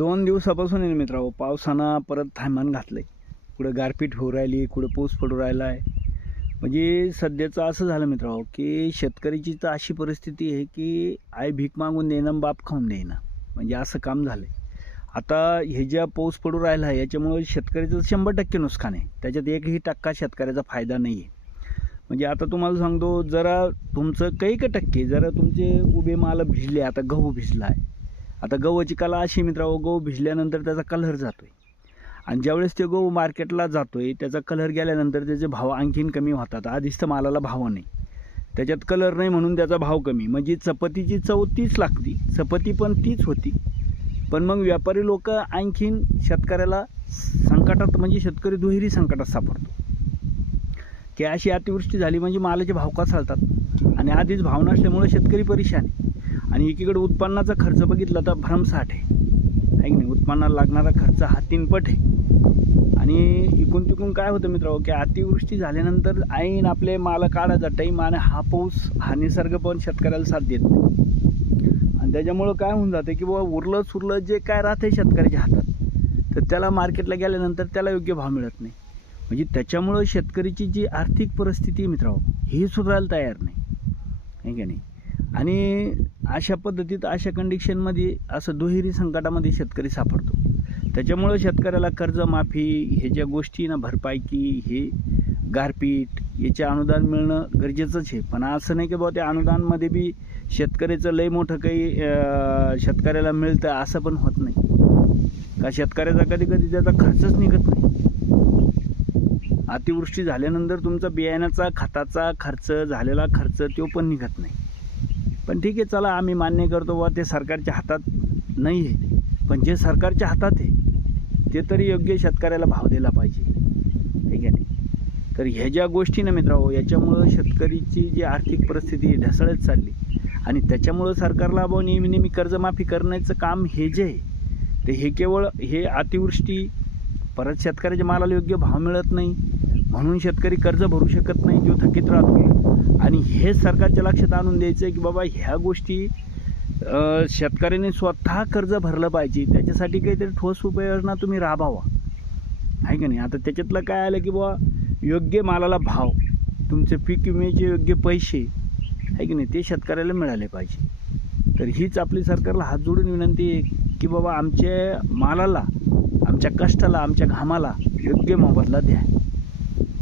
2 दिवसापासून आहे मित्रांनो, पावसानं परत थैमान घातलंय. कुठं गारपीट होऊ राहिली, कुठं पाऊस पडू राहिला आहे. म्हणजे सध्याचं असं झालं मित्रांनो, की शेतकऱ्याची तर अशी परिस्थिती आहे की आई भीक मागून देणं बाप खाऊन देईना, म्हणजे असं काम झालं आहे. आता हे ज्या पाऊस पडू राहिला आहे याच्यामुळे शेतकऱ्याचं 100% नुकसान आहे. त्याच्यात 1% शेतकऱ्याचा फायदा नाही आहे. म्हणजे आता तुम्हाला सांगतो, जरा तुमचं काही टक्के जरा तुमचे उभे माल भिजले, आता गहू भिजला आहे. आता गव्हाची कला अशी मित्रांनो, गहू भिजल्यानंतर त्याचा कलर जातो आहे आणि ज्यावेळेस ते गहू मार्केटला जातो आहे त्याचा कलर गेल्यानंतर त्याचे भाव आणखीन कमी होतात. आधीच तर मालाला भाव नाही, त्याच्यात कलर नाही म्हणून त्याचा भाव कमी. म्हणजे चपातीची चव तीच लागती, चपाती पण तीच होती, पण मग व्यापारी लोक आणखीन शेतकऱ्याला संकटात, म्हणजे शेतकरी दुहेरी संकटात सापडतो की अशी अतिवृष्टी झाली म्हणजे मालाचे भाव कोसळतात आणि आधीच भाव नसल्यामुळे शेतकरी परेशान आहे. आणि एकीकडे उत्पन्नाचा खर्च बघितला तर भरमसाठ आहे की नाही. उत्पन्नाला लागणारा खर्च हा 3 पट आहे. आणि इकून तिकून काय होतं मित्रांनो, की अतिवृष्टी झाल्यानंतर ऐन आपले माल काढायचा टाईम आणि हा पाऊस, हा निसर्ग पण शेतकऱ्याला साथ देत नाही. आणि त्याच्यामुळं काय होऊन जाते की बाबा उरलं सुरलं जे काय राहते शेतकऱ्याच्या हातात, तर त्याला मार्केटला गेल्यानंतर त्याला योग्य भाव मिळत नाही. म्हणजे त्याच्यामुळं शेतकऱ्याची जी आर्थिक परिस्थिती मित्रांनो, ही सुधारायला तयार नाही की नाही. आणि अशा पद्धतीत, अशा कंडिशनमध्ये असं दुहेरी संकटामध्ये शेतकरी सापडतो. त्याच्यामुळं शेतकऱ्याला कर्जमाफी, हे ज्या गोष्टी ना, भरपाई, हे गारपीट, याचे अनुदान मिळणं गरजेचंच आहे. पण असं नाही की बाबा त्या अनुदानमध्ये बी शेतकऱ्याचं लय मोठं काही शेतकऱ्याला मिळतं असं पण होत नाही. का शेतकऱ्याचा कधी कधी त्याचा खर्चच निघत नाही. अतिवृष्टी झाल्यानंतर तुमचा बियाण्याचा, खताचा खर्च, झालेला खर्च तो पण निघत नाही. पण ठीक आहे, चला आम्ही मान्य करतो बा ते सरकारच्या हातात नाही आहे, पण जे सरकारच्या हातात आहे ते तरी योग्य शेतकऱ्याला भाव दिला पाहिजे, ठीक आहे नाही. तर ह्या ज्या गोष्टी ना मित्रांनो, याच्यामुळं शेतकरीची जी आर्थिक परिस्थिती ढासळत चालली आणि त्याच्यामुळं सरकारला बा नेहमी कर्जमाफी करण्याचं काम हे जे आहे, ते हे केवळ हे अतिवृष्टी, परत शेतकऱ्याच्या मालाला योग्य भाव मिळत नाही म्हणून शेतकरी कर्ज भरू शकत नाही, तो थकीत राहतो. आणि हे सरकारच्या लक्षात आणून द्यायचं आहे की बाबा ह्या गोष्टी शेतकऱ्याने स्वतः कर्ज भरलं पाहिजे. त्याच्यासाठी काहीतरी ठोस उपाययोजना तुम्ही राबवा, आहे की नाही. आता त्याच्यातलं काय आलं की बाबा योग्य मालाला भाव, तुमचे पीक विम्याचे योग्य पैसे, आहे की नाही, ते शेतकऱ्याला मिळाले पाहिजे. तर हीच आपली सरकारला हात जोडून विनंती आहे की बाबा आमच्या मालाला, आमच्या कष्टाला, आमच्या घामाला योग्य मोबदला द्या,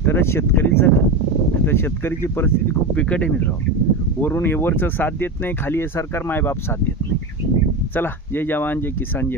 तरच शेतकरी जगेल. नाही तर शेतकरीची परिस्थिती खूप बिकट आहे मित्रांनो. वरून हे वरचं साथ देत नाही, खाली हे सरकार मायबाप साथ देत नाही. चला, जय जवान, जय किसान, जय